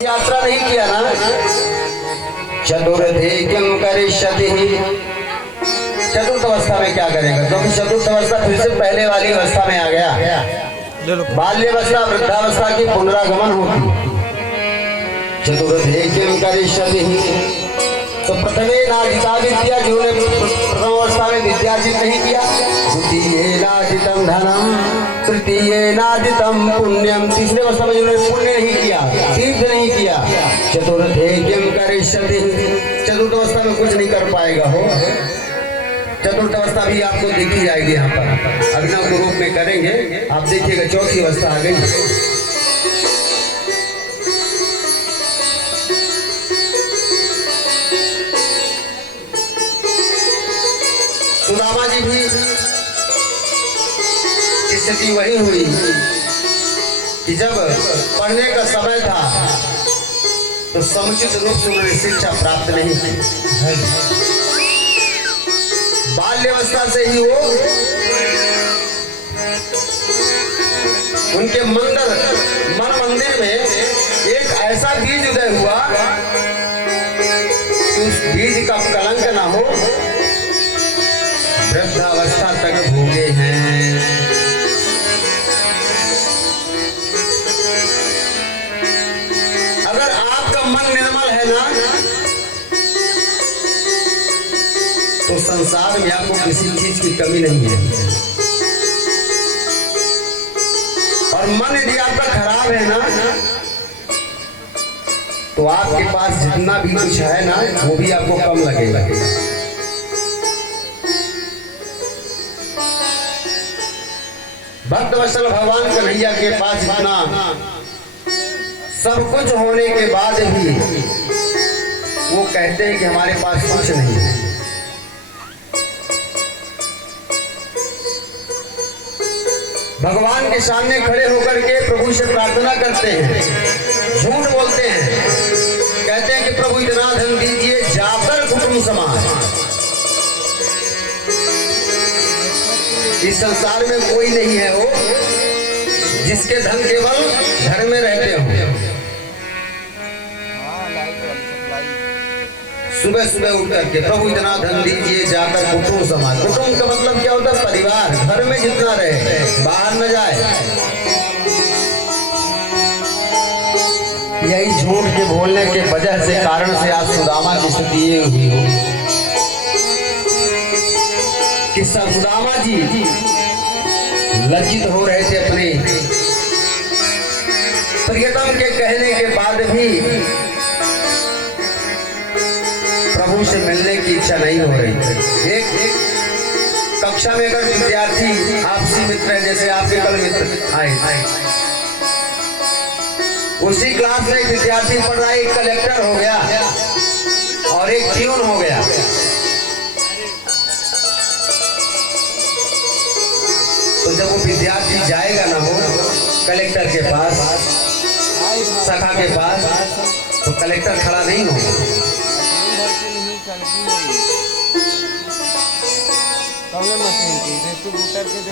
यात्रा नहीं किया ना। चतुर्थे किम करिष्यति, चतुर्थ अवस्था में क्या करेगा, क्योंकि चतुर्थ अवस्था फिर से पहले वाली अवस्था में आ गया। बाल्यावस्था वृद्धावस्था की पुनरागमन होती। चतुर्थे किम करिष्यति, तो प्रथमे नाजिता विद्या, जिन्होंने प्रथम अवस्था में विद्या अर्जित नहीं किया। द्वितीये नाजितम धनम, तृतीये नाजितम पुण्यम, तीसरे अवस्था में जिन्होंने पुण्य नहीं किया, तीर्थ नहीं किया। चतुर्थे किम करिष्यति, चतुर्थ अवस्था में कुछ नहीं कर पाएगा हो। चतुर्थ अवस्था भी आपको देखी जाएगी यहाँ पर, अभिनव रूप में करेंगे आप देखिएगा। चौथी अवस्था आ गई। सुदामा जी भी स्थिति वही हुई कि जब पढ़ने का समय था तो समुचित रूप से उन्होंने शिक्षा प्राप्त नहीं की। बाल्यावस्था से ही वो उनके मन मंदिर में एक ऐसा बीज उदय हुआ कि उस बीज का कलंक ना हो। वृद्धावस्था तक भोगे हैं। अगर आपका मन निर्मल है ना, तो संसार में आपको किसी चीज की कमी नहीं है। और मन यदि आपका खराब है ना, तो आपके पास जितना भी कुछ है ना, वो भी आपको कम लगेगा। भक्तवत्सल भगवान कन्हैया के पास इतना सब कुछ होने के बाद भी वो कहते हैं कि हमारे पास कुछ नहीं है। भगवान के सामने खड़े होकर के प्रभु से प्रार्थना करते हैं, झूठ बोलते हैं, कहते हैं कि प्रभु इतना धन दीजिए जाकर कुटुंब समाज। इस संसार में कोई नहीं है वो जिसके धन केवल घर में रहते हो। सुबह सुबह उठ करके प्रभु इतना धन दीजिए जाकर कुटुंब समाज। कुटुंब का मतलब क्या होता है? परिवार, घर में जितना रहे, बाहर न जाए। यही झूठ के बोलने के वजह से कारण से आज सुदामा की स्थिति ये हुई हो कि सुदामा जी लज्जित हो रहे थे अपने प्रियतम के कहने के बाद भी प्रभु से मिलने की इच्छा नहीं हो रही थी। एक कक्षा में अगर विद्यार्थी आपसी मित्र है, जैसे आपके कल मित्र आए, उसी क्लास में एक विद्यार्थी पढ़ रहा है, एक कलेक्टर हो गया और एक ट्यून हो गया, तो जब वो विद्यार्थी जाएगा ना हो कलेक्टर के पास, सखा के पास, तो कलेक्टर खड़ा नहीं होगा।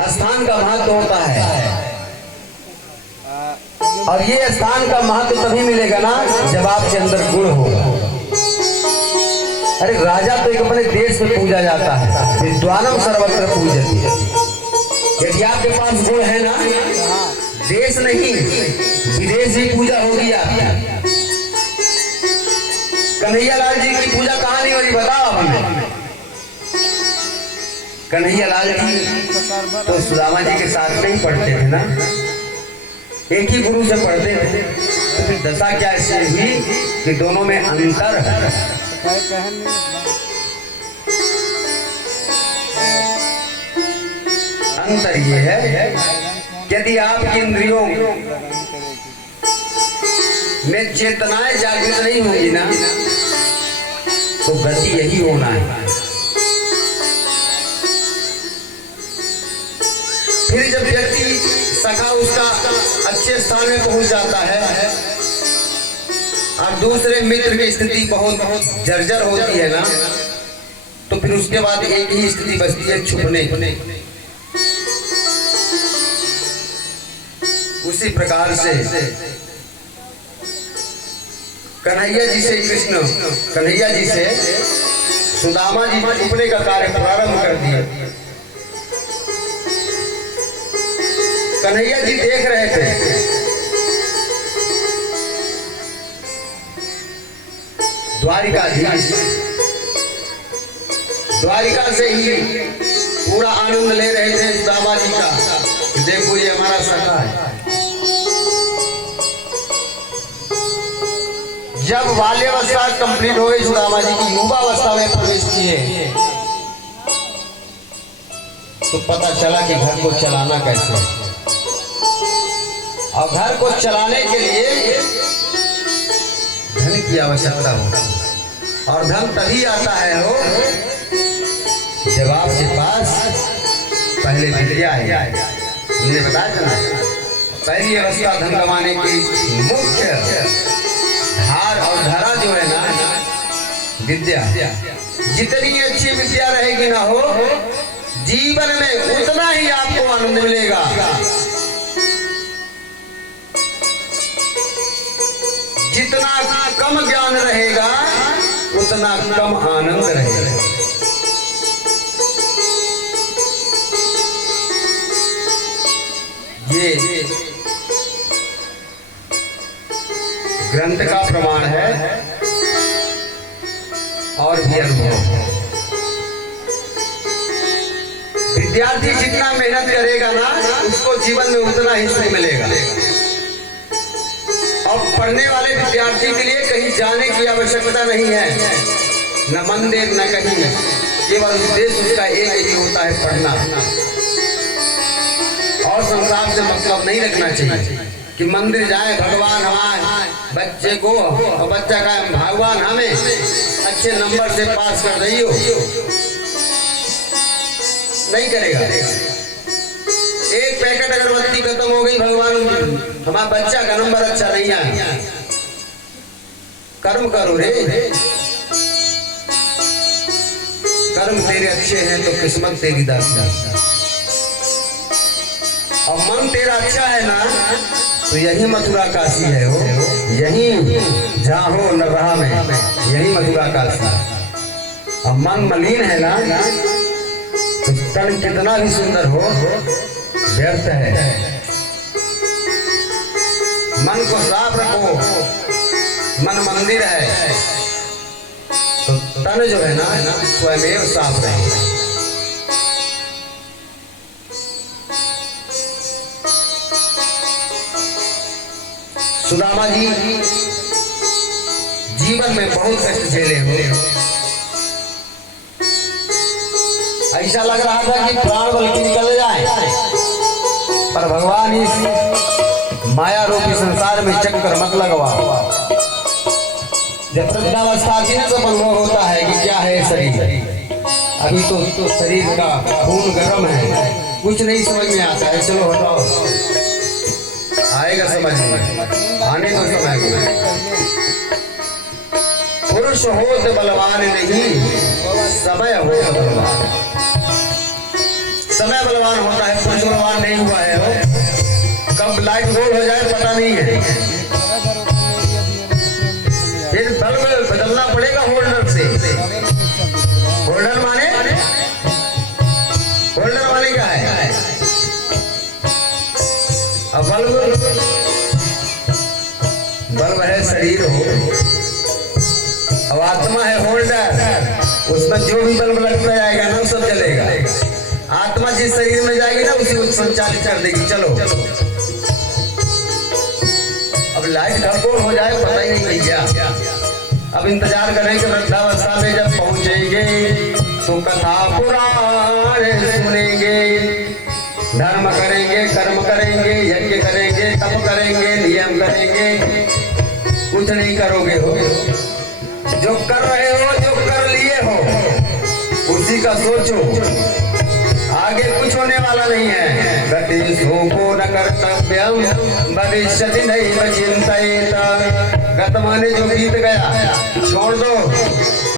स्थान का महत्व होता है, और ये स्थान का महत्व तभी मिलेगा ना जब आपके अंदर गुण होगा। अरे राजा तो एक अपने देश में पूजा जाता है, विद्वानम सर्वत्र पूजति। यदि आपके पास गुण है ना, देश नहीं विदेश ही पूजा होगी आपकी। कन्हैया लाल जी की पूजा कहाँ नहीं हो रही बताओ हमें। कन्हैया लाल जी तो सुदामा जी के साथ में ही पढ़ते थे ना, एक ही गुरु से पढ़ते थे। तो फिर दशा क्या ऐसी हुई कि दोनों में अंतर है। अंतर ये है, यदि आपकी इंद्रियों में चेतनाएं जागृत नहीं होगी ना, तो गति यही होना है। फिर जब व्यक्ति सखा उसका अच्छे स्थान में पहुंच जाता है और दूसरे मित्र की स्थिति बहुत जर्जर होती है ना, तो फिर उसके बाद एक ही स्थिति बचती है, छुपने। उसी प्रकार से कन्हैया जी से कृष्ण, कन्हैया जी से सुदामा जी छुपने का कार्य प्रारंभ कर दिया। कन्हैया जी देख रहे थे द्वारिकाधीश, द्वारिका से ही पूरा आनंद ले रहे थे सुदामा जी का, देखो ये हमारा सखा है। जब बाल्यावस्था कंप्लीट हो गई, सुदामा जी की युवावस्था में प्रवेश किए, तो पता चला कि घर को चलाना कैसे है। और घर को चलाने के लिए धन की आवश्यकता होती है, और धन तभी आता है हो जब आपके पास पहले विद्या है। हमने बताया था ना, पहली अवस्था धन कमाने की मुख्य धार और धारा जो है ना विद्या। जितनी अच्छी विद्या रहेगी ना हो जीवन में, उतना ही आपको आनंद मिलेगा। जितना कम ज्ञान रहेगा उतना कम आनंद रहेगा। ये ग्रंथ का प्रमाण है और भी अनुभव। विद्यार्थी जितना मेहनत करेगा ना उसको जीवन में उतना ही सुख मिलेगा। और पढ़ने वाले विद्यार्थी के लिए कहीं जाने की आवश्यकता नहीं है, न मंदिर न कहीं, केवल उद्देश्य उसका एक ही होता है, पढ़ना। और संसार से मतलब नहीं रखना चाहिए कि मंदिर जाए भगवान हमारे बच्चे को, और बच्चा का भगवान हमें अच्छे नंबर से पास कर रही हो, नहीं करेगा। एक पैकेट अगरबत्ती खत्म हो गई, भगवान हमारा बच्चा का नंबर अच्छा नहीं आया। कर्म करो रे, कर्म तेरे अच्छे हैं तो किस्मत तेरी दासी। और मन तेरा अच्छा है ना तो यही मथुरा काशी है हो, यही जहाँ हो न रहा में, यही मथुरा काशी। और मन मलिन है ना तो तन कितना भी सुंदर हो व्यर्थ है। मन को साफ रखो, मन मंदिर है तो तन जो है ना स्वयं साफ रहे। सुदामा जी जीवन में बहुत कष्ट झेले हुए, ऐसा लग रहा था कि प्राण बल्कि निकल जाए, पर भगवान इस माया रूपी संसार में चक्कर मत लगवाओ। जब वृद्धावस्था आती है तो अनुभव होता है कि क्या है शरीर। अभी तो शरीर का खून गर्म है, कुछ नहीं समझ में आता है। चलो हटाओ, आएगा समझ में, आने को समय। पुरुष हो तो बलवान नहीं, समय हो तो बलवान। समय बलवान होता है, पुरुष बलवान नहीं हुआ है। हो कब लाइट गोल हो जाए पता नहीं है, फिर बल्ब बदलना पड़ेगा होल्डर से। होल्डर माने, होल्डर माने क्या है? अब बल्ब है शरीर हो, अब आत्मा है होल्डर, उसमें जो भी बल्ब लगता जाएगा ना सब जलेगा। आत्मा जिस शरीर में जाएगी ना उसी को संचालित कर देगी। चलो अब लाइट कब हो जाए पता ही नहीं भैया। अब इंतजार करें कि वृद्धावस्था में जब पहुंचेंगे तो कथा पुराण सुनेंगे, धर्म करेंगे, कर्म करेंगे, यज्ञ करेंगे, तप करेंगे, नियम करेंगे, कुछ नहीं करोगे हो। जो कर रहे हो, जो कर लिए हो उसी का सोचो, आगे कुछ होने वाला नहीं है। गति सोको न कर्तव्यम भविष्यति नहीं चिंतित। गत माने जो बीत गया छोड़ दो,